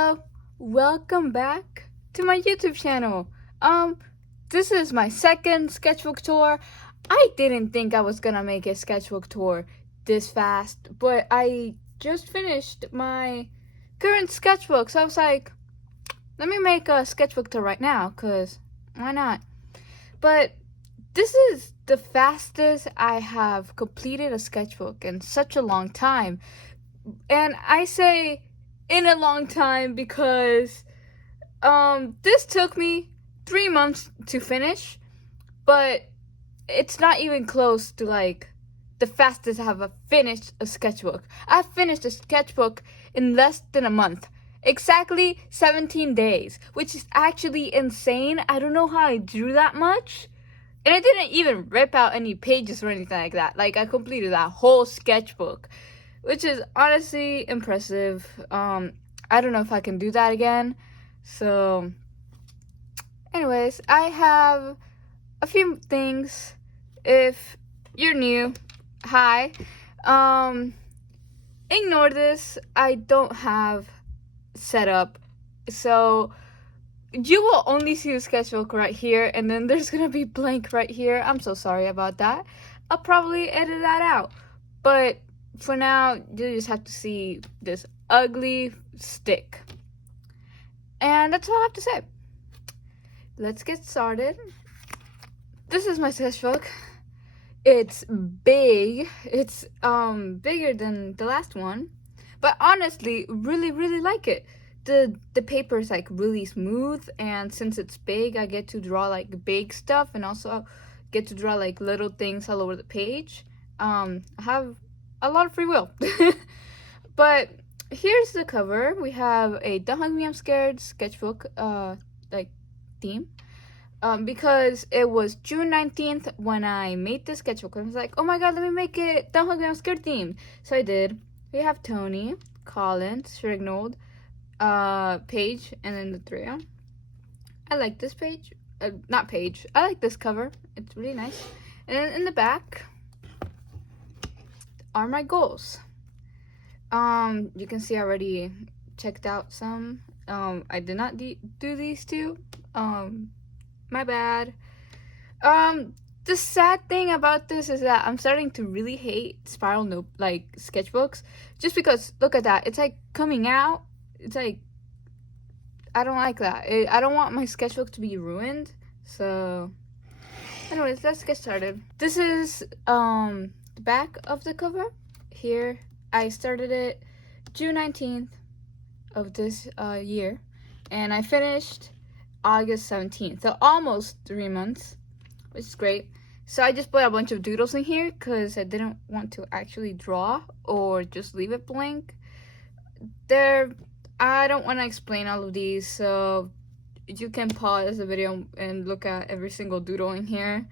Hello, welcome back to my YouTube channel. This is my second sketchbook tour. I didn't think I was gonna make a sketchbook tour this fast, but I just finished my current sketchbook, so I was like, let me make a sketchbook tour right now, cause why not? But this is the fastest I have completed a sketchbook in such a long time. And I say in a long time because this took me 3 months to finish, but it's not even close to like the fastest I have finished a sketchbook. I finished a sketchbook in less than a month. Exactly 17 days, which is actually insane. I don't know how I drew that much. And I didn't even rip out any pages or anything like that. Like, I completed that whole sketchbook, which is honestly impressive. I don't know if I can do that again. So, anyways, I have a few things. If you're new, hi. Ignore this. I don't have set up. So, you will only see the sketchbook right here, and then there's gonna be blank right here. I'm so sorry about that. I'll probably edit that out. But for now, you just have to see this ugly stick. And that's all I have to say. Let's get started. This is my sketchbook. It's big. It's bigger than the last one. But honestly, really like it. The paper is like really smooth, and since it's big, I get to draw like big stuff and also get to draw like little things all over the page. I have a lot of free will. But here's the cover. We have a Don't Hug Me, I'm Scared sketchbook like theme. Because it was June 19th when I made this sketchbook. I was like, oh my god, let me make it Don't Hug Me, I'm Scared themed. So I did. We have Tony, Colin, Shrignold, page, and then the trio. I like this page. Not page. I like this cover. It's really nice. And then in the back are my goals. You can see I already checked out some. I did not do these two. My bad. The sad thing about this is that I'm starting to really hate spiral note like sketchbooks, just because look at that. It's like coming out. It's like, I don't like that. I don't want my sketchbook to be ruined. So, anyways, let's get started. This is the back of the cover. Here, I started it June 19th of this year, and I finished August 17th. So almost 3 months, which is great. So I just put a bunch of doodles in here because I didn't want to actually draw or just leave it blank. I don't want to explain all of these, so you can pause the video and look at every single doodle in here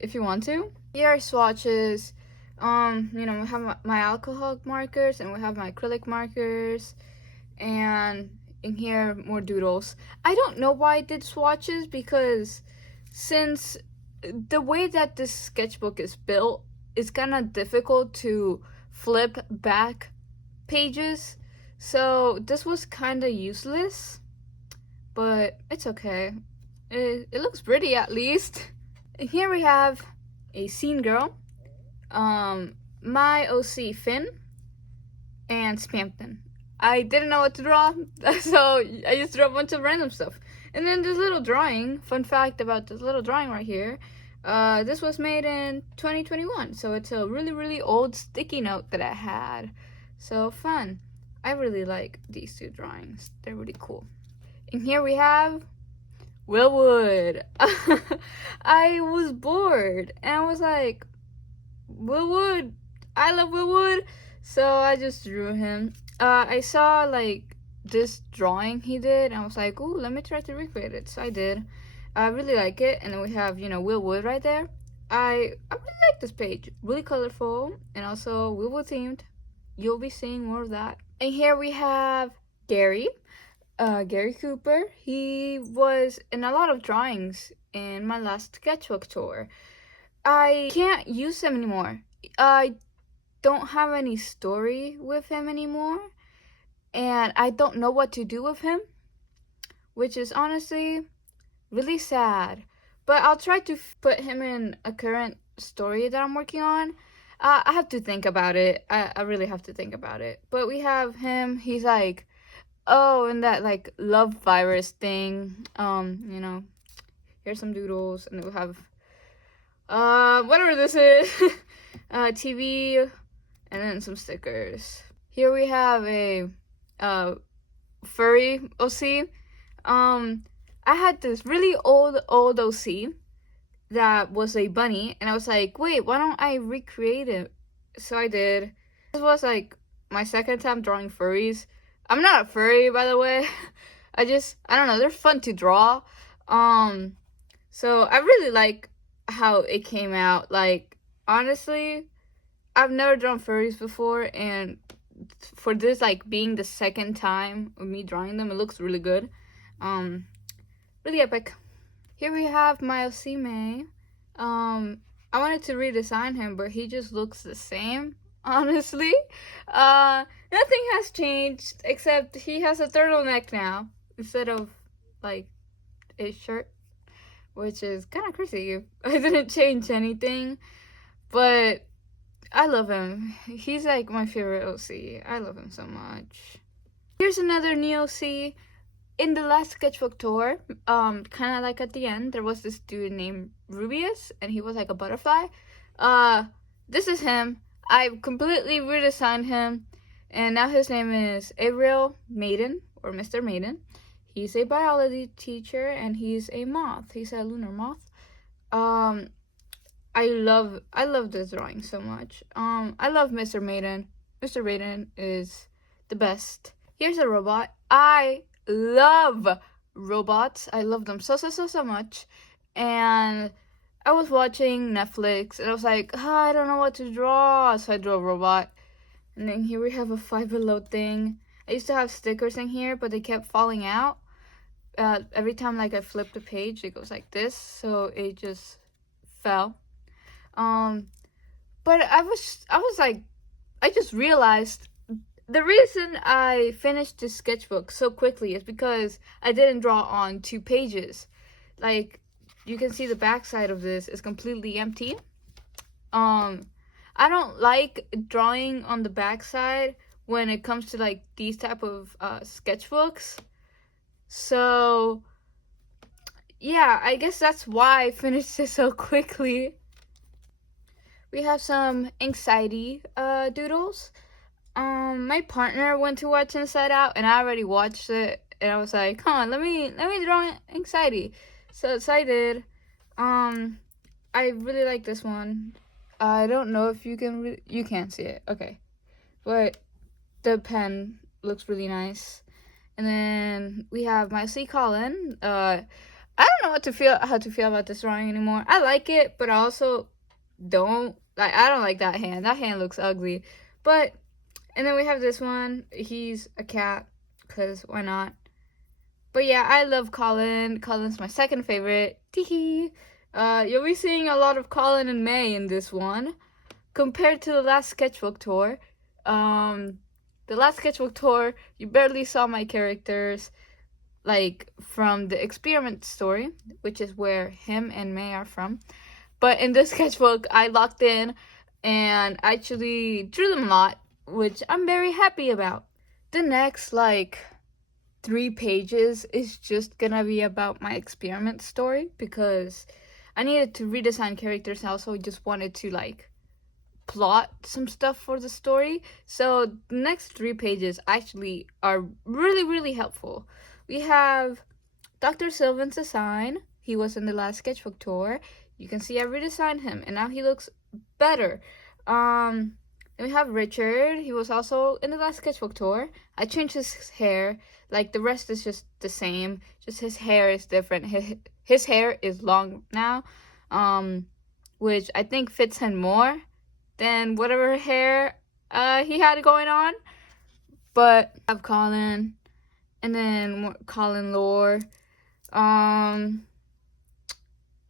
if you want to. Here are swatches. We have my alcohol markers and we have my acrylic markers, and in here more doodles. I don't know why I did swatches because since the way that this sketchbook is built, it's kind of difficult to flip back pages. So this was kind of useless, but it's okay. It looks pretty at least. And here we have a scene girl, my OC Finn, and Spampton. I didn't know what to draw, so I just drew a bunch of random stuff. And then this little drawing, fun fact about this little drawing right here, this was made in 2021, so it's a really old sticky note that I had. So fun. I really like these two drawings. They're really cool. And here we have Willwood. I was bored and I was like, Willwood, I love Willwood. So I just drew him. I saw like this drawing he did and I was like, ooh, let me try to recreate it. So I did. I really like it. And then we have, Willwood right there. I really like this page. Really colorful and also Willwood themed. You'll be seeing more of that. And here we have Gary Cooper. He was in a lot of drawings in my last sketchbook tour. I can't use him anymore. I don't have any story with him anymore. and I don't know what to do with him, which is honestly really sad. But I'll try to put him in a current story that I'm working on. I have to think about it. I really have to think about it. But we have him. He's like, oh, and that like love virus thing. Here's some doodles, and then we have whatever this is, TV, and then some stickers. Here we have a furry OC. I had this really old OC that was a bunny, and I was like, wait, why don't I recreate it? So I did. This was like my second time drawing furries. I'm not a furry, by the way. I don't know, they're fun to draw. So I really like how it came out. Like, honestly, I've never drawn furries before, and for this like being the second time of me drawing them, it looks really good. Really epic. Here we have Myosime. I wanted to redesign him, but he just looks the same, honestly. Nothing has changed except he has a turtleneck now instead of like a shirt, which is kind of crazy. I didn't change anything, but I love him. He's like my favorite OC. I love him so much. Here's another new OC. In the last sketchbook tour, kind of like at the end, there was this dude named Rubius, and he was like a butterfly. This is him. I completely redesigned him, and now his name is Ariel Maiden, or Mr. Maiden. He's a biology teacher, and he's a moth. He's a lunar moth. I love this drawing so much. I love Mr. Maiden. Mr. Maiden is the best. Here's a robot. I love robots. I love them so much. And I was watching Netflix, and I was like, I don't know what to draw, so I drew a robot. And then here we have a Five Below thing. I used to have stickers in here, but they kept falling out. Every time like I flipped the page, it goes like this, so it just fell. But I was like, I just realized the reason I finished this sketchbook so quickly is because I didn't draw on 2 pages. Like, you can see the back side of this is completely empty. I don't like drawing on the back side when it comes to like these type of sketchbooks. So yeah, I guess that's why I finished it so quickly. We have some anxiety doodles. My partner went to watch Inside Out, and I already watched it, and I was like, let me draw anxiety. So I did. I really like this one. I don't know if you can you can't see it, okay, but the pen looks really nice. And then we have my C Colin. I don't know how to feel about this drawing anymore. I like it, but I also don't like. I don't like that hand. That hand looks ugly. But and then we have this one. He's a cat, cause why not? But yeah, I love Colin. Colin's my second favorite. Teehee. You'll be seeing a lot of Colin and May in this one, compared to the last sketchbook tour. The last sketchbook tour, you barely saw my characters, like from the experiment story, which is where him and May are from. But in this sketchbook, I locked in and actually drew them a lot, which I'm very happy about. The next, like, 3 pages is just gonna be about my experiment story, because I needed to redesign characters and I also just wanted to, like, plot some stuff for the story. So the next 3 pages actually are really helpful. We have Dr. Sylvan's design. He was in the last sketchbook tour. You can see I redesigned him, and now he looks better. Then we have Richard. He was also in the last sketchbook tour. I changed his hair. Like, the rest is just the same. Just his hair is different. His hair is long now, which I think fits him more than whatever hair he had going on. But I have Colin, and then more Colin lore.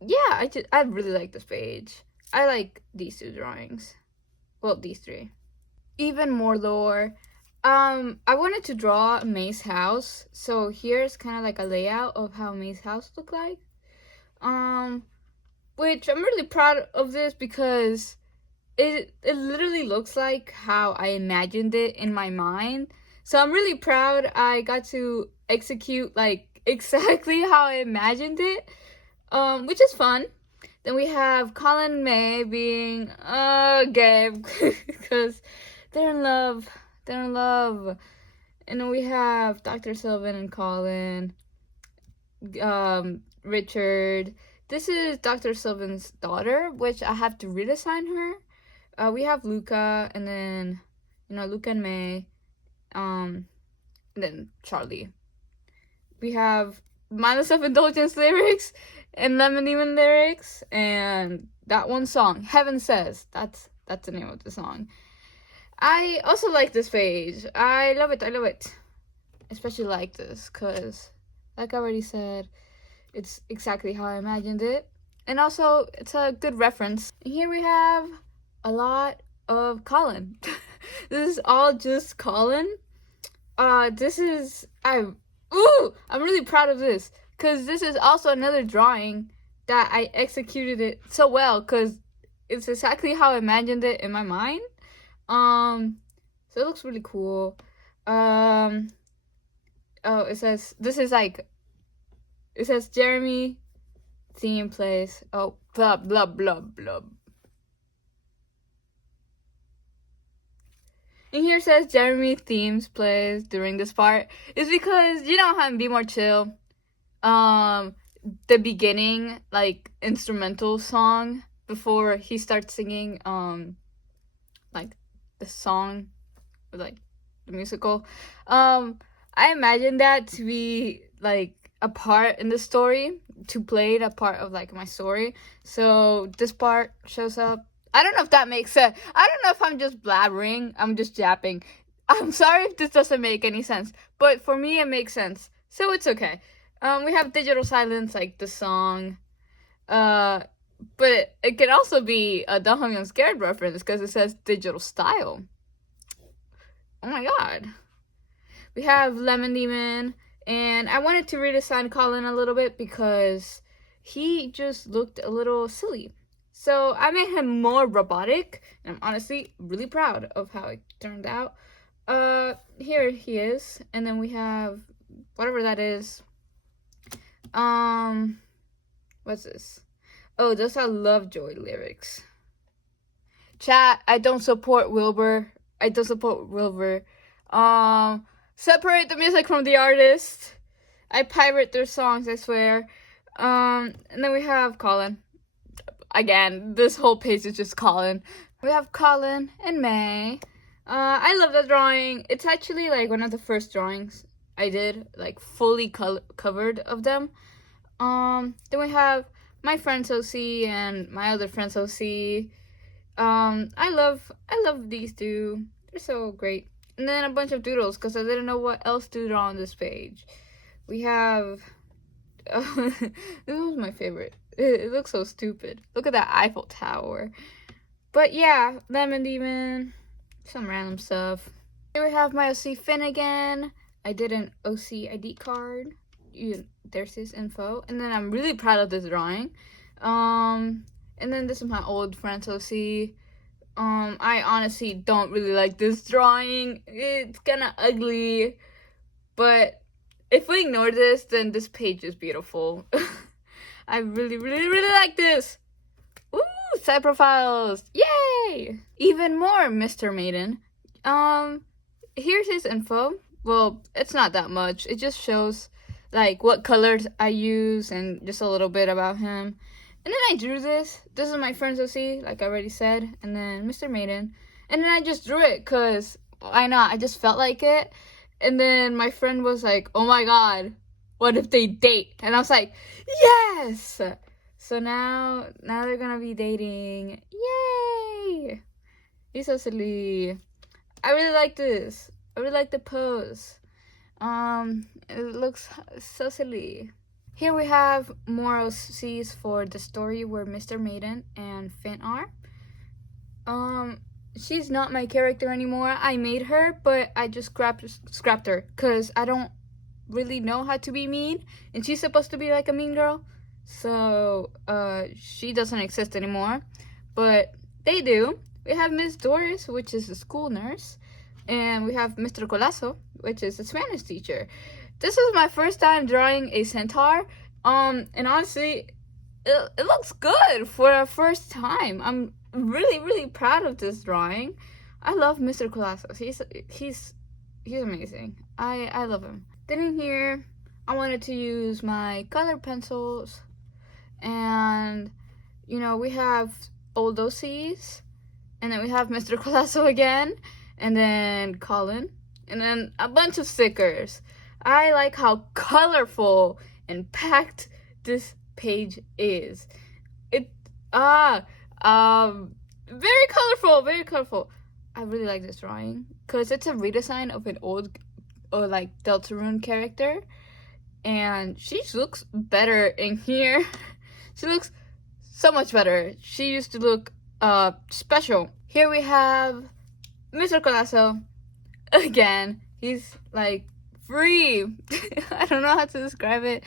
Yeah, I really like this page. I like these 2 drawings. Well, these 3. Even more lore. I wanted to draw May's house, so here's kind of like a layout of how May's house looked like. Which I'm really proud of this because it literally looks like how I imagined it in my mind. So I'm really proud I got to execute like exactly how I imagined it, which is fun. Then we have Colin and May being gay because they're in love. They're in love. And then we have Dr. Sylvan and Colin, Richard. This is Dr. Sylvan's daughter, which I have to redesign her. We have Luca, and then Luca and May, and then Charlie. We have Mindless Self-Indulgence lyrics and Lemon Demon lyrics, and that one song, Heaven Says. That's the name of the song. I also like this page. I love it. Especially like this, because like I already said, it's exactly how I imagined it. And also, it's a good reference. And here we have a lot of Colin. This is all just Colin. I'm really proud of this, because this is also another drawing that I executed it so well, because it's exactly how I imagined it in my mind. So it looks really cool. It says Jeremy theme plays. Oh, blah blah blah blah. And here it says Jeremy themes plays during this part. It's because how in Be More Chill, the beginning like instrumental song before he starts singing like the song, or like the musical. I imagine that to be like a part in the story, to play a part of like my story. So this part shows up. I don't know if that makes sense. I don't know if I'm just blabbering. I'm just japping. I'm sorry if this doesn't make any sense, but for me it makes sense, so it's okay. We have Digital Silence, like the song. But it could also be a Dumb Young Scared reference because it says Digital Style. Oh my god. We have Lemon Demon, and I wanted to redesign Colin a little bit because he just looked a little silly. So I made him more robotic, and I'm honestly really proud of how it turned out. Here he is, and then we have whatever that is. What's this? Oh, those are Lovejoy lyrics. Chat, I don't support Wilbur. Separate the music from the artist. I pirate their songs, I swear. And then we have Colin. Again, this whole page is just Colin. We have Colin and May. I love that drawing. It's actually like one of the first drawings I did, like fully covered of them. Then we have my friends OC and my other friends OC. I love these two. They're so great. And then a bunch of doodles because I didn't know what else to draw on this page. We have this was my favorite. It looks so stupid. Look at that Eiffel Tower. But yeah, Lemon Demon, some random stuff. Here we have my OC Finnegan. I did an OC ID card. There's his info. And then I'm really proud of this drawing. And then this is my old friend's OC. I honestly don't really like this drawing. It's kind of ugly. But if we ignore this, then this page is beautiful. I really, really, really like this. Ooh, side profiles. Yay! Even more Mr. Maiden. Here's his info. Well, it's not that much. It just shows like what colors I use and just a little bit about him. And then I drew this. This is my friend's OC, like I already said. And then Mr. Maiden. And then I just drew it because why not? I just felt like it. And then my friend was like, oh my god, what if they date? And I was like, yes! So now they're gonna be dating. Yay! He's so silly. I really like this. I really like the pose. It looks so silly. Here we have more OCs for the story where Mr. Maiden and Finn are. she's not my character anymore. I made her, but I just scrapped her because I don't really know how to be mean, and she's supposed to be like a mean girl, so she doesn't exist anymore, but they do. We have Miss Doris, which is a school nurse, and we have Mr. Colazo, which is a Spanish teacher. This is my first time drawing a centaur, and honestly, it looks good for a first time. I'm really proud of this drawing. I love Mr. Colazo. He's amazing. I love him. Then in here, I wanted to use my color pencils, and you know, we have old OCs, and then we have Mr. Colasso again, and then Colin, and then a bunch of stickers. I like how colorful and packed this page is. Very colorful, very colorful. I really like this drawing because it's a redesign of an old like Deltarune character, and she looks better in here. She looks so much better. She used to look special. Here we have Mr. Colasso again. He's like free. I don't know how to describe it,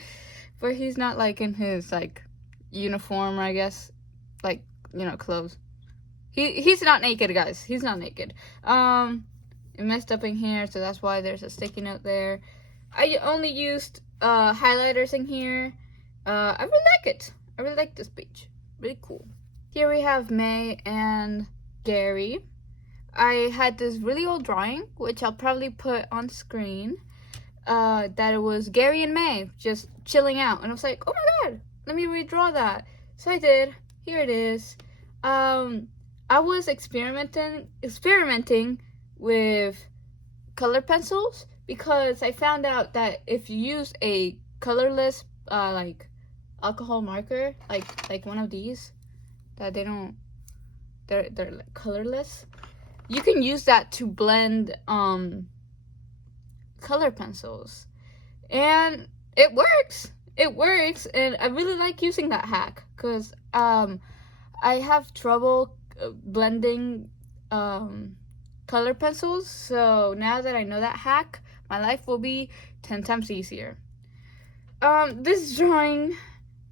but he's not like in his like uniform, I guess, like, you know, clothes. He's not naked, guys. He's not naked. It messed up in here, so that's why there's a sticky note there. I only used highlighters in here. I really like it. I really like this page. Really cool. Here we have May and Gary. I had this really old drawing, which I'll probably put on screen, that it was Gary and May just chilling out. And I was like, oh my god, let me redraw that. So I did. Here it is. I was experimenting with color pencils because I found out that if you use a colorless like alcohol marker, like one of these that they're like colorless, you can use that to blend color pencils, and it works, and I really like using that hack because I have trouble blending color pencils, so now that I know that hack, my life will be 10 times easier. This drawing,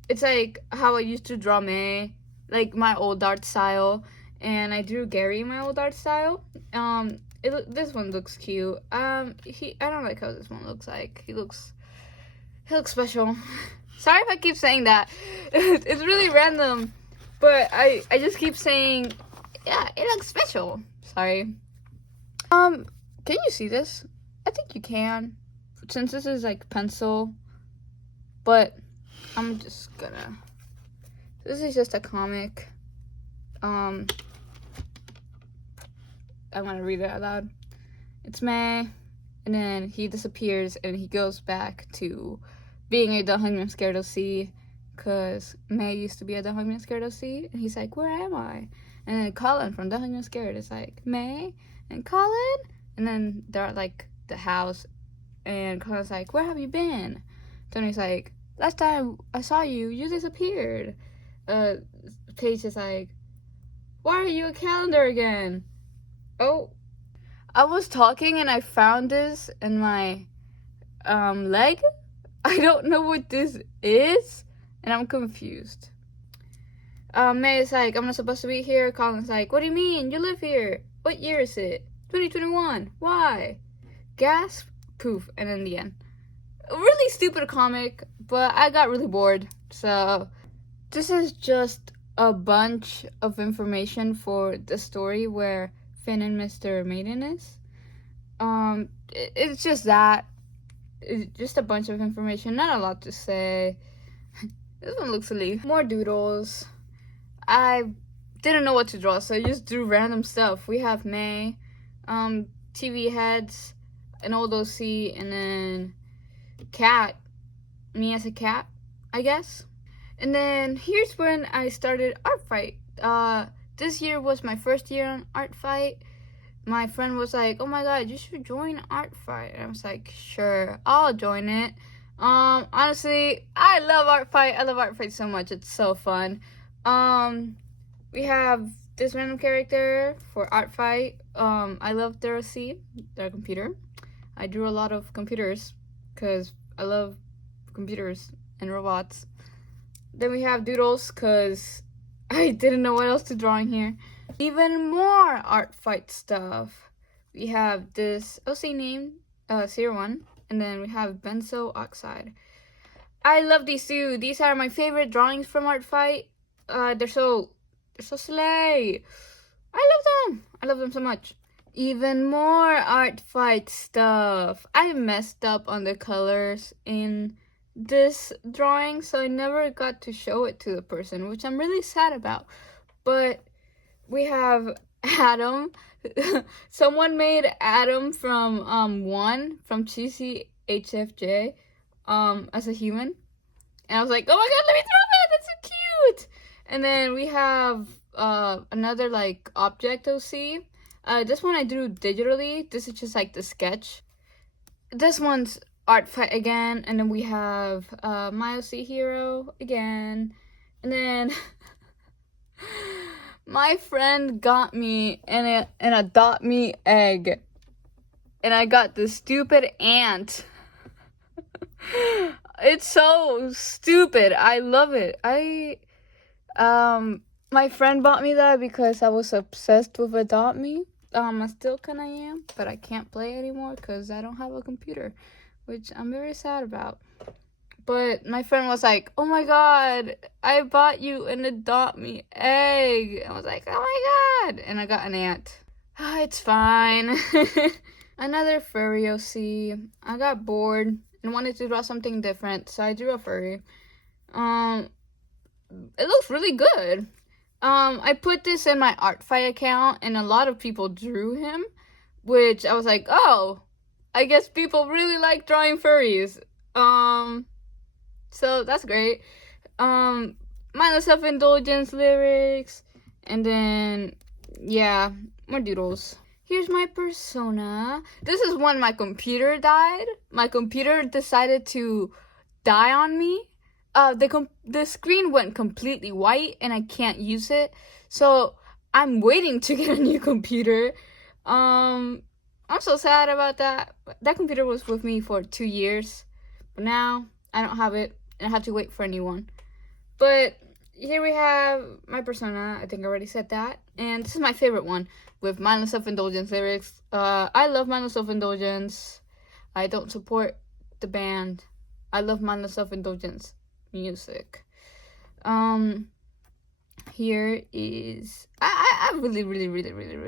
it's like how I used to draw May, like my old art style, and I drew Gary in my old art style. This one looks cute. I don't like how this one looks like. He looks special. Sorry if I keep saying that. It's really random, but I just keep saying, yeah, it looks special. Sorry. Can you see this? I think you can, since this is like pencil, but I'm just gonna, this is just a comic. I'm gonna read it out loud. It's May, and then he disappears, and he goes back to being a Don't Hug Me, I'm Scared of Sea, because May used to be a Don't Hug Me, I'm Scared of Sea, and he's like, where am I? And then Colin from Don't Hug Me, I'm Scared is like, May and Colin, and then they're at like the house, and Colin's like, where have you been? Tony's like, last time I saw you, you disappeared. Paige is like, why are you a calendar again? Oh, I was talking and I found this in my leg. I don't know what this is, and I'm confused. May is like, I'm not supposed to be here. Colin's like, what do you mean? You live here. What year is it? 2021. Why? Gasp, poof, and then the end. A really stupid comic, but I got really bored. So this is just a bunch of information for the story where Finn and Mr. Maiden is. It's just that. It's just a bunch of information, not a lot to say. This one looks silly. More doodles. I didn't know what to draw, so I just drew random stuff. We have May, TV heads, an old OC, and then cat. Me as a cat, I guess. And then here's when I started Art Fight. This year was my first year on Art Fight. My friend was like, oh my god, you should join Art Fight. And I was like, sure, I'll join it. Honestly, I love Art Fight. I love Art Fight so much. It's so fun. We have this random character for art fight. I love their computer. I drew a lot of computers because I love computers and robots. Then we have doodles because I didn't know what else to draw in here. Even more art fight stuff. We have this OC name, 01, and then we have benzo oxide. I love these two. These are my favorite drawings from art fight. They're so slay. I love them so much. Even more art fight stuff. I messed up on the colors in this drawing, so I never got to show it to the person, which I'm really sad about. But we have Adam. Someone made Adam from from Cheesy HFJ as a human. And I was like, oh my god, let me draw that! That's so cute! And then we have another like object OC. This one I drew digitally. This is just like the sketch. This one's art fight again, and then we have my OC hero again, and then my friend got me an adopt me egg, and I got this stupid ant. It's so stupid. I love it. My friend bought me that because I was obsessed with Adopt Me. I still kind of am, but I can't play anymore because I don't have a computer, which I'm very sad about. But my friend was like, oh my god, I bought you an Adopt Me egg. I was like, oh my god. And I got an ant. It's fine. Another furry OC. I got bored and wanted to draw something different, so I drew a furry. It looks really good. I put this in my art fight account, and a lot of people drew him, which I was like, oh, I guess people really like drawing furries. So that's great. Mindless self-indulgence lyrics, and then yeah, more doodles. Here's my persona. This is when my computer died. My computer decided to die on me. The screen went completely white and I can't use it. So I'm waiting to get a new computer. I'm so sad about that. That computer was with me for 2 years. But now I don't have it and I have to wait for a new one. But here we have my persona. I think I already said that. And this is my favorite one with mindless self-indulgence lyrics. I love mindless self-indulgence. I don't support the band. I love mindless self-indulgence music. Here is I really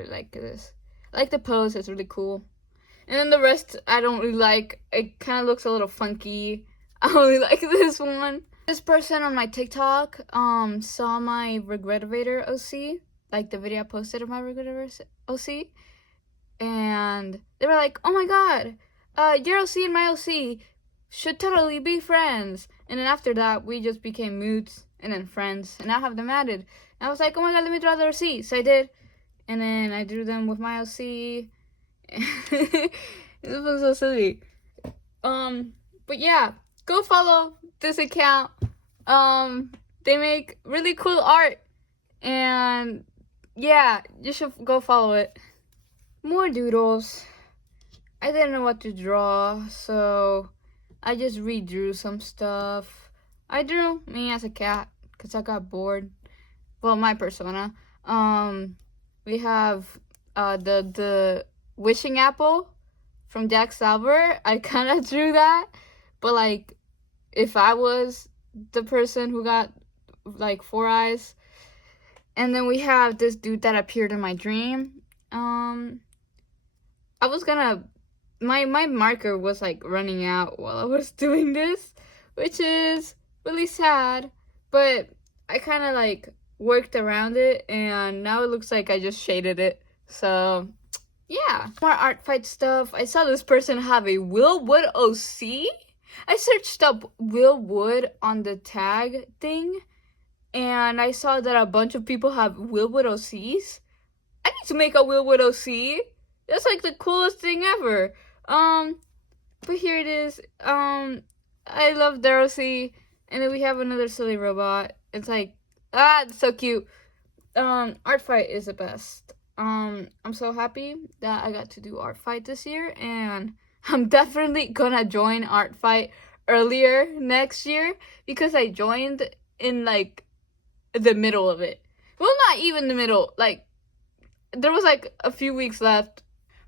like this. I like the pose, it's really cool. And then the rest I don't really like. It kind of looks a little funky. I only like this one. This person on my TikTok saw my Regretivator OC, like the video I posted of my Regretivator OC, and they were like, oh my god, your OC and my OC should totally be friends. And then after that, we just became moods and then friends, and I have them added. And I was like, oh my god, let me draw their OC. So I did, and then I drew them with my OC. This was so silly. But yeah, go follow this account. They make really cool art, and yeah, you should go follow it. More doodles. I didn't know what to draw, so I just redrew some stuff. I drew me as a cat because I got bored. Well, my persona. We have the wishing apple from Jack Sauber. I kind of drew that, but like if I was the person who got like 4 eyes. And then we have this dude that appeared in my dream. I was gonna my marker was like running out while I was doing this, which is really sad, but I kind of like worked around it, and now it looks like I just shaded it. So yeah, more art fight stuff. I saw this person have a Will Wood OC. I searched up Will Wood on the tag thing, and I saw that a bunch of people have Will Wood OCs. I need to make a Will Wood OC. That's like the coolest thing ever. But here it is. I love Darcy. And then we have another silly robot. It's like, it's so cute. art fight is the best. I'm so happy that I got to do art fight this year, and I'm definitely gonna join art fight earlier next year because I joined in like the middle of it. Well, not even the middle. Like there was like a few weeks left.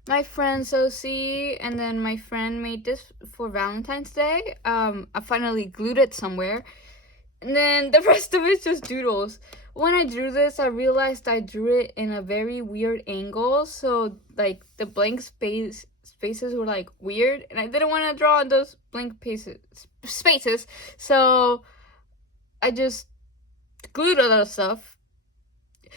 My friend Sophie and then my friend made this for Valentine's Day. I finally glued it somewhere. And then the rest of it's just doodles. When I drew this, I realized I drew it in a very weird angle. So like the blank spaces were like weird, and I didn't want to draw on those blank spaces. So I just glued a lot of stuff.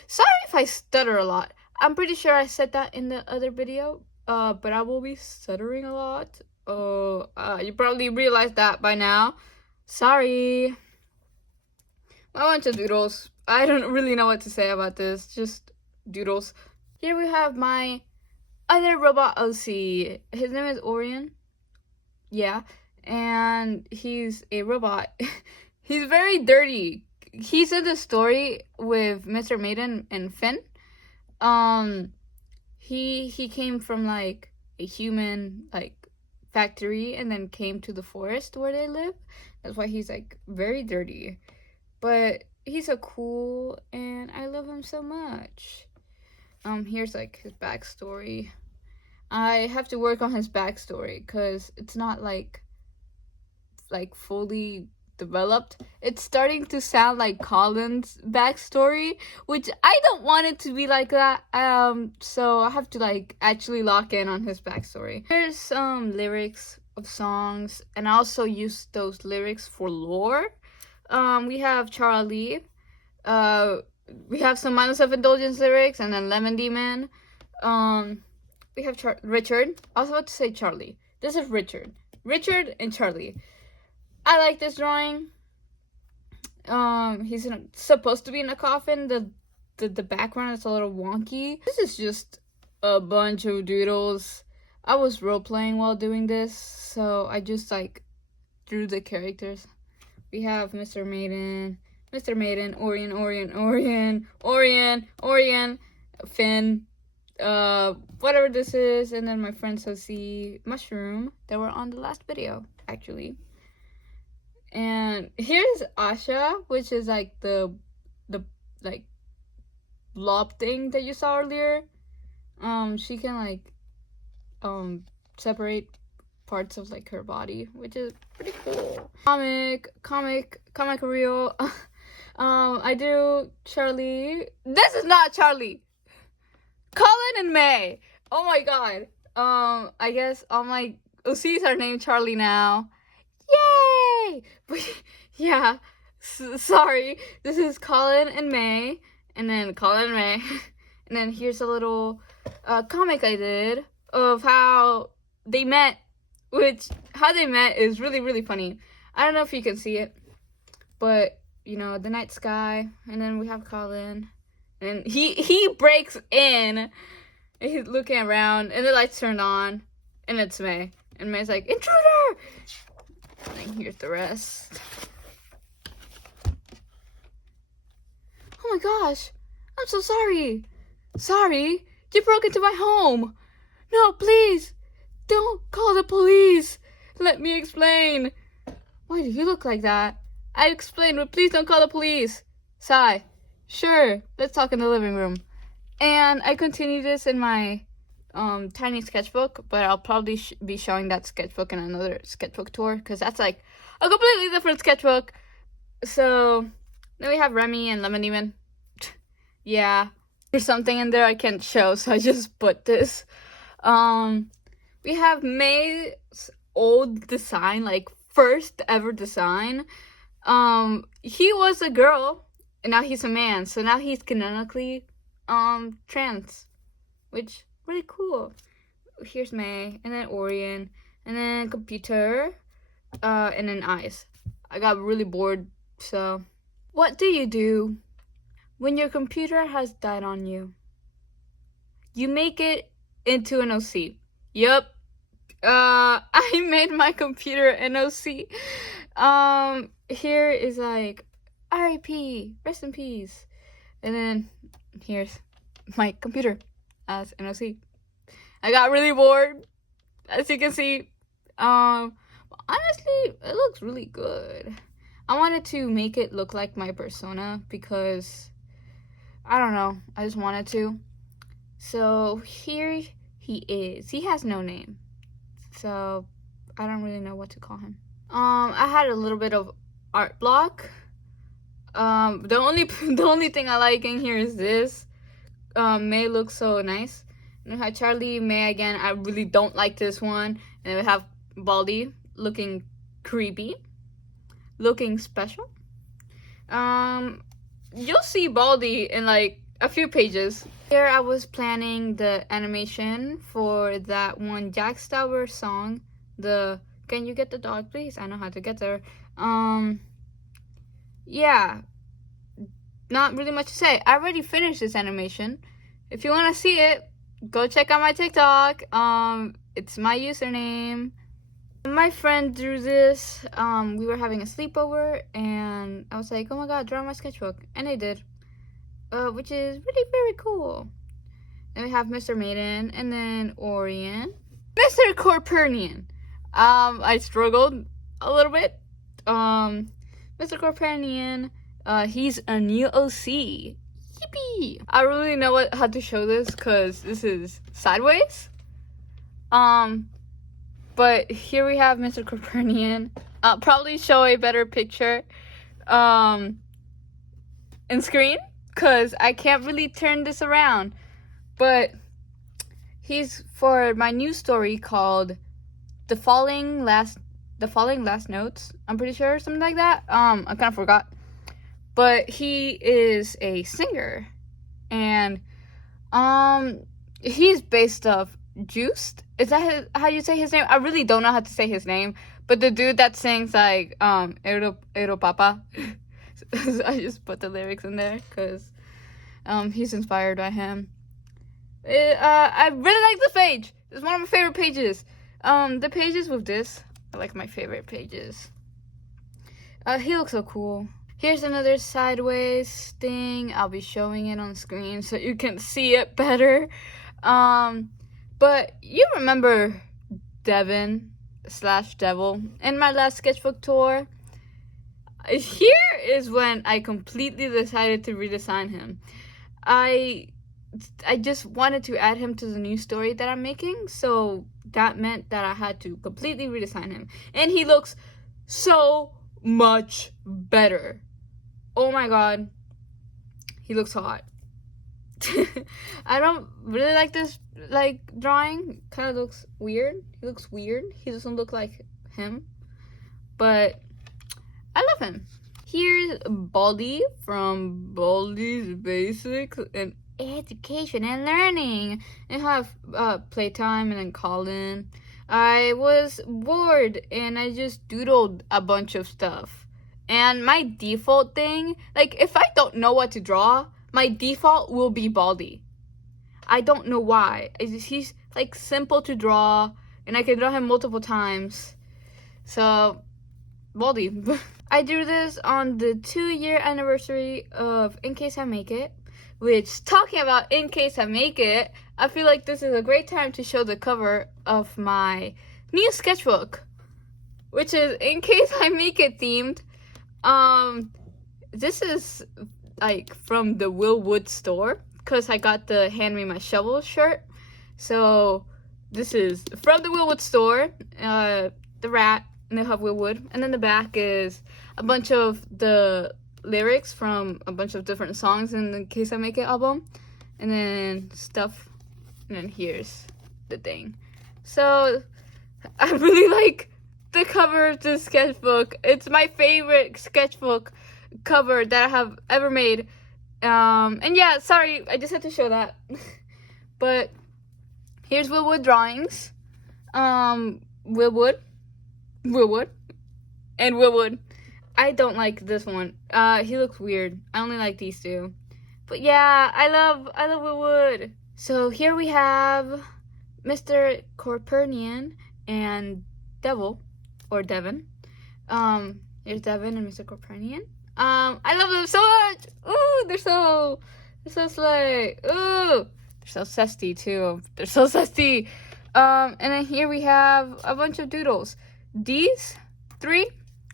Sorry if I stutter a lot. I'm pretty sure I said that in the other video. But I will be stuttering a lot. You probably realized that by now. Sorry. A bunch of doodles. I don't really know what to say about this. Just doodles. Here we have my other robot OC. His name is Orion. Yeah. And he's a robot. He's very dirty. He's in the story with Mr. Maiden and Finn. He came from like a human like factory and then came to the forest where they live. That's why he's like very dirty. But he's so cool and I love him so much. Here's like his backstory. I have to work on his backstory because it's not like fully developed. It's starting to sound like Colin's backstory, which I don't want it to be like that. So I have to like actually lock in on his backstory. There's some lyrics of songs, and I also use those lyrics for lore. We have Charlie. We have some Minor Self-Indulgence lyrics, and then Lemon Demon. We have Richard. I was about to say Charlie. This is Richard. Richard and Charlie. I like this drawing. He's supposed to be in a coffin. The background is a little wonky. This is just a bunch of doodles. I was role playing while doing this, so I just like drew the characters. We have Mr. Maiden, Orion, Finn, whatever this is, and then my friend Sophie, Mushroom, that were on the last video, actually. And here's Asha, which is like the like blob thing that you saw earlier. She can like separate parts of like her body, which is pretty cool. Comic reel. I do Charlie. This is not Charlie. Colin and May. Oh my god. I guess all my OCs are named Charlie now. Yay! But yeah, sorry. This is Colin and May, and then Colin and May, and then here's a little comic I did of how they met. How they met is really, really funny. I don't know if you can see it, but you know, the night sky, and then we have Colin, and he breaks in, and he's looking around, and the lights turn on, and it's May, and May's like, intruder! And then here's the rest. Oh my gosh, I'm so sorry. Sorry, you broke into my home. No, please, don't call the police. Let me explain. Why do you look like that? I explained, but please don't call the police. Sigh. Sure, let's talk in the living room. And I continue this in my tiny sketchbook, but I'll probably be showing that sketchbook in another sketchbook tour, because that's like a completely different sketchbook. So then we have Remy and Lemon Demon. Yeah, there's something in there I can't show, so I just put this. We have May's old design, like first ever design. He was a girl and now he's a man, so now he's canonically trans, which really cool. Here's May, and then Orion, and then computer, and then eyes. I got really bored, so what do you do when your computer has died on you? You make it into an OC. Yup. I made my computer an OC. Here is like RIP, rest in peace. And then here's my computer as NOC. I got really bored, as you can see. Honestly, it looks really good. I wanted to make it look like my persona because, I don't know, I just wanted to. So here he is. He has no name, so I don't really know what to call him. I had a little bit of art block. The only thing I like in here is this. May looks so nice. And we have Charlie, May again. I really don't like this one. And we have Baldy looking creepy, looking special. You'll see Baldy in like a few pages. Here I was planning the animation for that one Jack Stauber song. Can you get the dog, please? I know how to get there. Yeah, not really much to say. I already finished this animation. If you want to see it, go check out my TikTok. It's my username. My friend drew this. We were having a sleepover, and I was like, oh my god, draw my sketchbook. And they did. Which is really very cool. And we have Mr. Maiden, and then Orion. Mr. Copernican. I struggled a little bit. Mr. Copernican, he's a new OC. Yippee! I don't really know how to show this because this is sideways. But here we have Mr. Copernican. I'll probably show a better picture in screen because I can't really turn this around. But he's for my new story called The Falling Last Notes. I'm pretty sure, something like that. I kind of forgot. But he is a singer, and he's based off Juiced. Is that how you say his name? I really don't know how to say his name, but the dude that sings like Ero Papa. I just put the lyrics in there because he's inspired by him. I really like this page. It's one of my favorite pages. The pages with this are like my favorite pages. He looks so cool. Here's another sideways thing. I'll be showing it on screen so you can see it better. But you remember Devin/Devil in my last sketchbook tour? Here is when I completely decided to redesign him. I just wanted to add him to the new story that I'm making, so that meant that I had to completely redesign him. And he looks so much better. Oh my god. He looks hot. I don't really like this drawing. Kind of looks weird. He looks weird. He doesn't look like him. But I love him. Here's Baldy from Baldy's Basics and Education and Learning. And I have playtime and then Colin. I was bored and I just doodled a bunch of stuff. And my default thing, like if I don't know what to draw, my default will be Baldy. I don't know why. He's like simple to draw and I can draw him multiple times. So, Baldy. I drew this on the 2-year anniversary of In Case I Make It. Which, talking about In Case I Make It, I feel like this is a great time to show the cover of my new sketchbook. Which is In Case I Make It themed. This is like from the Will Wood store. Because I got the Hand Me My Shovel shirt. So, this is from the Will Wood store. The rat. And they have Will Wood. And then the back is a bunch of the lyrics from a bunch of different songs in the Case I Make It album. And then stuff. And then here's the thing. So, I really like the cover of this sketchbook. It's my favorite sketchbook cover that I have ever made. And yeah, sorry, I just had to show that. But, here's Will Wood drawings. Will Wood. And Will Wood. I don't like this one. He looks weird. I only like these two. But yeah, I love Will Wood. So here we have Mr. Copernican and Devil, or Devin. Here's Devin and Mr. Copernican. I love them so much. Ooh, they're They're so slay. Ooh. They're so zesty too. They're so zesty. And then here we have a bunch of doodles. These 3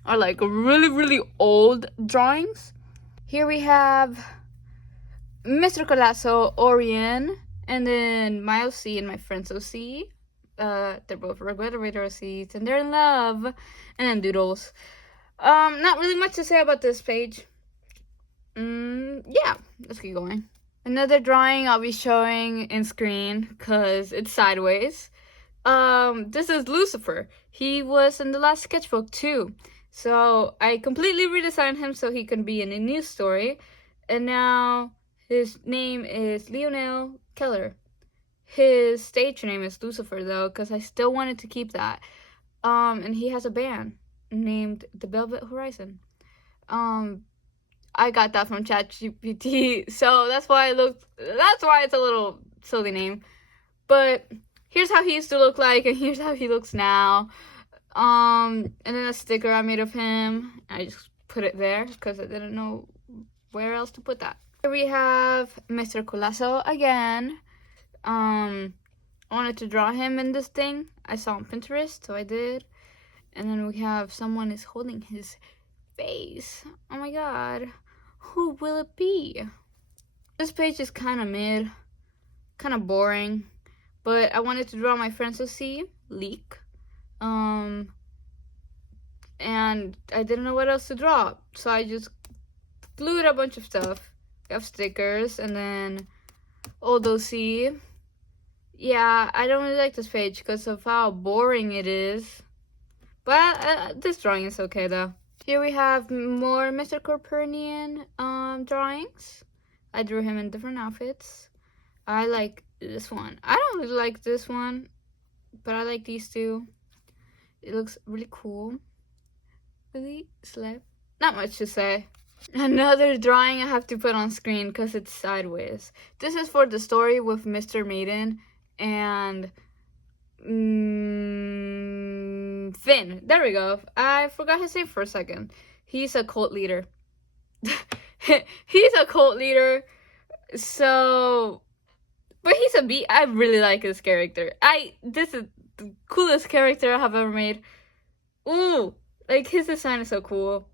are like really, really old drawings. Here we have Mr. Colasso, Orion, and then my OC and my friend's OC. They're both regular OCs, and they're in love. And then doodles. Not really much to say about this page. Yeah, let's keep going. Another drawing I'll be showing in screen because it's sideways. This is Lucifer. He was in the last sketchbook too. So I completely redesigned him so he can be in a new story. And now his name is Lionel Keller. His stage name is Lucifer though, because I still wanted to keep that. And he has a band named The Velvet Horizon. I got that from ChatGPT, so that's why it's a little silly name. But here's how he used to look like, and here's how he looks now. And then a sticker I made of him. I just put it there because I didn't know where else to put that. Here we have Mr. Colasso again. I wanted to draw him in this thing. I saw on Pinterest, so I did. And then we have someone is holding his face. Oh my god. Who will it be? This page is kind of mid. Kind of boring. But I wanted to draw my friends OC, Leek. And I didn't know what else to draw. So I just glued a bunch of stuff. We have stickers and then old OC. Yeah, I don't really like this page because of how boring it is. But this drawing is okay though. Here we have more Mr. Copernican drawings. I drew him in different outfits. I like this one. I don't really like this one, but I like these two. It looks really cool. Really slap. Not much to say. Another drawing I have to put on screen because it's sideways. This is for the story with Mr. Maiden and Finn. There we go. I forgot his name for a second. He's a cult leader. He's a cult leader. So, but he's a B. I really like his character. This is the coolest character I have ever made. Ooh, like his design is so cool.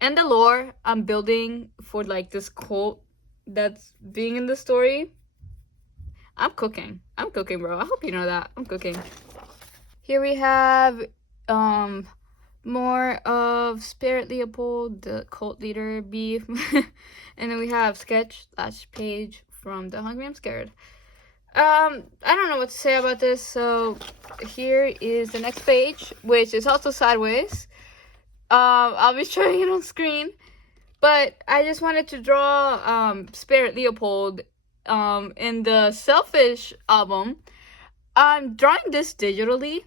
And the lore I'm building for like this cult that's being in the story. I'm cooking, bro. I hope you know that. I'm cooking. Here we have more of Spirit Leopold, the cult leader beef. And then we have sketch/page from The Hungry I'm Scared. I don't know what to say about this, so here is the next page, which is also sideways. I'll be showing it on screen, but I just wanted to draw Spirit Leopold in the Selfish album. I'm drawing this digitally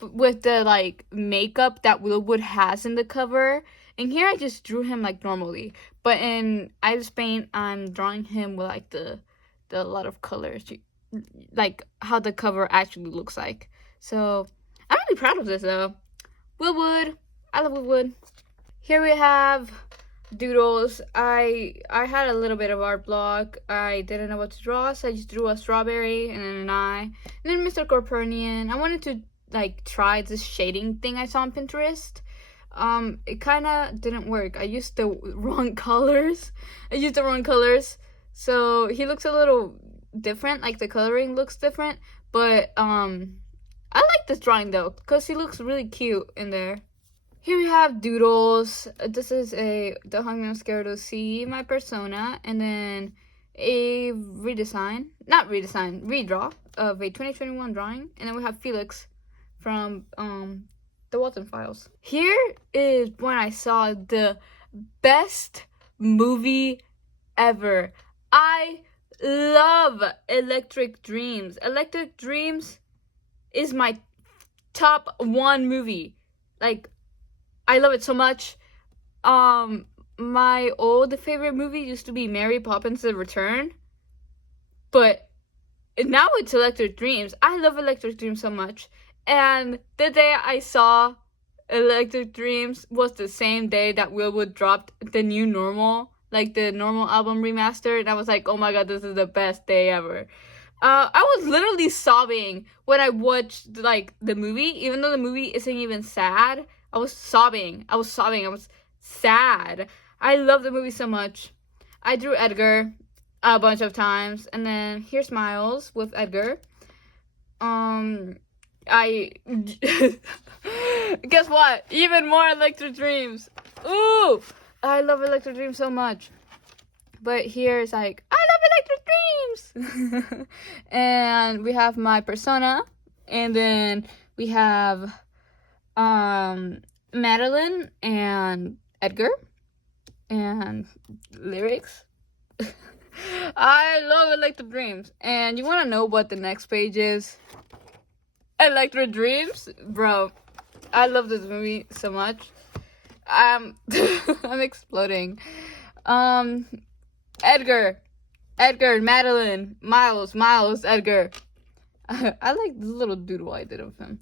with the like makeup that Willwood has in the cover. And here I just drew him like normally, but in Iris Paint I'm drawing him with like the lot of colors, like how the cover actually looks like. So I'm really proud of this though. Willwood, I love Willwood. Here we have doodles. I had a little bit of art block. I didn't know what to draw, so I just drew a strawberry and then an eye. And then Mr. Copernican. I wanted to like try this shading thing I saw on Pinterest. It kind of didn't work. I used the wrong colors. So he looks a little different, like the coloring looks different. But I like this drawing though, because he looks really cute in there. Here we have doodles. This is The Hungry I'm Scared OC, my persona, and then a redraw of a 2021 drawing. And then we have Felix from the Walton Files. Here is when I saw the best movie ever. I love Electric Dreams. Electric Dreams is my top 1 movie. Like, I love it so much. My old favorite movie used to be Mary Poppins The Return. But now it's Electric Dreams. I love Electric Dreams so much. And the day I saw Electric Dreams was the same day that Willwood dropped The New Normal. like the normal album remastered, and I was like, oh my god, this is the best day ever. I was literally sobbing when I watched like the movie, even though the movie isn't even sad. I was sobbing. I was sad. I love the movie so much. I drew Edgar a bunch of times, and then here's Miles with Edgar. I guess what? Even more Electric Dreams. Ooh, I love Electric Dreams so much. But here's like, I love Electric Dreams. And we have my persona, and then we have Madeline and Edgar and lyrics. I love Electric Dreams. And you want to know what the next page is? Electric Dreams, bro. I love this movie so much. I'm exploding. Edgar, Madeline, Miles, Edgar. I like this little doodle I did of him.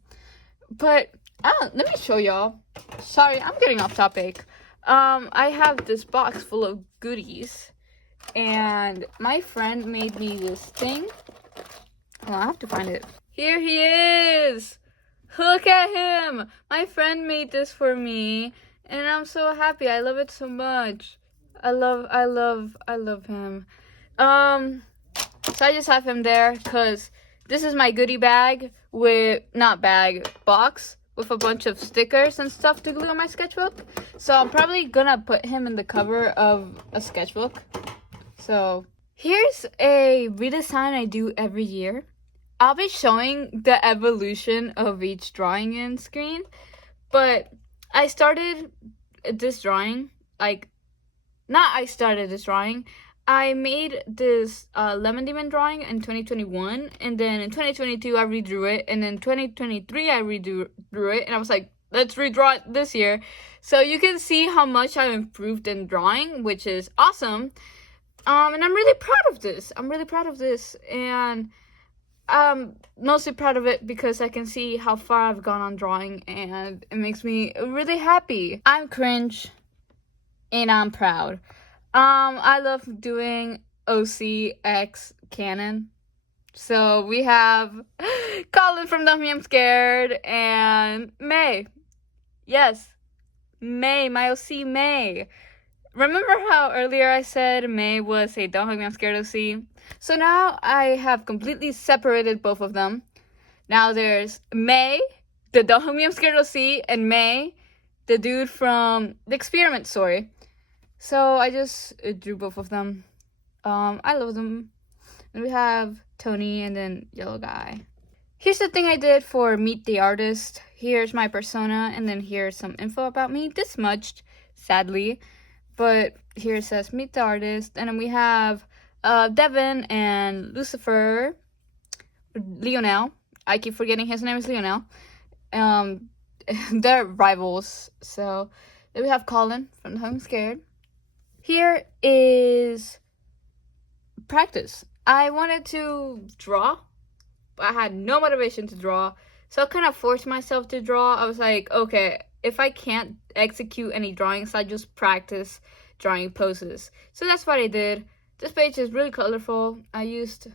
But let me show y'all. Sorry, I'm getting off topic. I have this box full of goodies, and my friend made me this thing. Well, I have to find it. Here he is! Look at him! My friend made this for me, and I'm so happy. I love it so much. I love him. So I just have him there because this is my goodie bag box with a bunch of stickers and stuff to glue on my sketchbook. So I'm probably gonna put him in the cover of a sketchbook. So here's a redesign I do every year. I'll be showing the evolution of each drawing in screen, but I started this drawing, I made this Lemon Demon drawing in 2021, and then in 2022 I redrew it, and then 2023 I redrew it, and I was like, let's redraw it this year. So you can see how much I've improved in drawing, which is awesome. And I'm really proud of this. And I'm mostly proud of it because I can see how far I've gone on drawing, and it makes me really happy. I'm cringe, and I'm proud. I love doing OCX canon. So we have Colin from Dummy I'm Scared and May. Yes, May, my OC May. Remember how earlier I said May was a Don't Hug Me I'm Scared OC? So now I have completely separated both of them. Now there's May, the Don't Hug Me I'm Scared OC, and May, the dude from The Experiment Story. So I just drew both of them. I love them. And we have Tony and then Yellow Guy. Here's the thing I did for Meet the Artist. Here's my persona, and then here's some info about me. This smudged, sadly. But here it says Meet the Artist. And then we have Devin and Lucifer. Lionel. I keep forgetting his name is Lionel. They're rivals. So then we have Colin from The Home Scared. Here is practice. I wanted to draw, but I had no motivation to draw. So I kind of forced myself to draw. I was like, okay, if I can't execute any drawings, I just practice drawing poses. So that's what I did. This page is really colorful. I used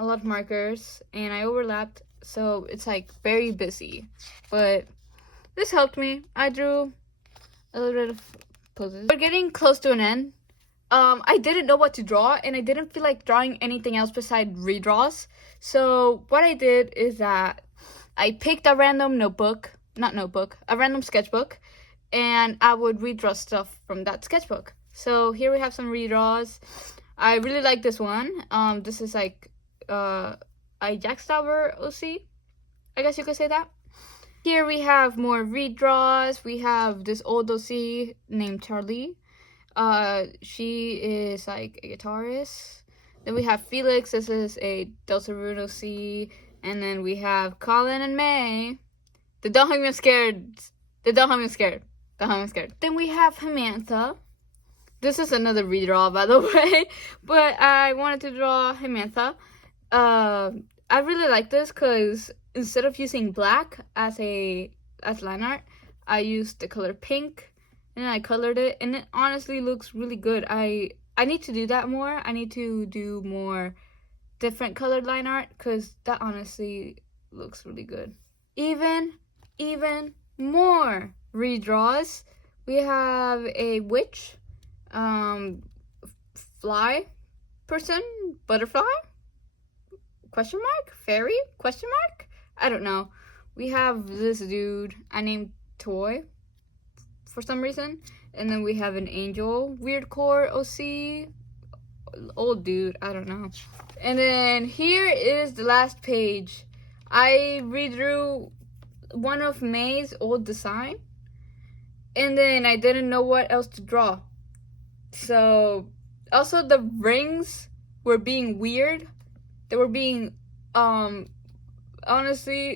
a lot of markers and I overlapped, so it's like very busy. But this helped me. I drew a little bit of poses. We're getting close to an end. I didn't know what to draw, and I didn't feel like drawing anything else besides redraws. So what I did is that I picked a random a random sketchbook, and I would redraw stuff from that sketchbook. So here we have some redraws. I really like this one. This is like a Jack Stauber OC, I guess you could say that. Here we have more redraws. We have this old OC named Charlie. She is like a guitarist. Then we have Felix. This is a Delta OC. And then we have Colin and May. The Don't Hug Me I'm Scared. Then we have Samantha. This is another redraw, by the way. But I wanted to draw Samantha. I really like this because instead of using black as line art, I used the color pink. and then I colored it, and it honestly looks really good. I need to do that more. I need to do more different colored line art, because that honestly looks really good. Even more redraws. We have a witch, fly person, butterfly, question mark, fairy, question mark, I don't know. We have this dude I named Toy for some reason, and then we have an angel, weird core OC, old dude, I don't know. And then here is the last page. I redrew one of May's old design, and then I didn't know what else to draw. So also the rings were being weird. They were being honestly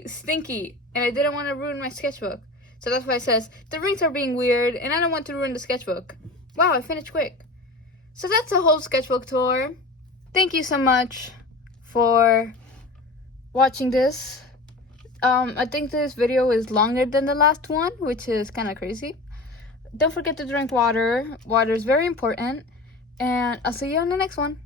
stinky, and I didn't want to ruin my sketchbook. So that's why it says the rings are being weird and I don't want to ruin the sketchbook. Wow, I finished quick. So that's a whole sketchbook tour. Thank you so much for watching this. I think this video is longer than the last one, which is kind of crazy. Don't forget to drink water. Water is very important. And I'll see you on the next one.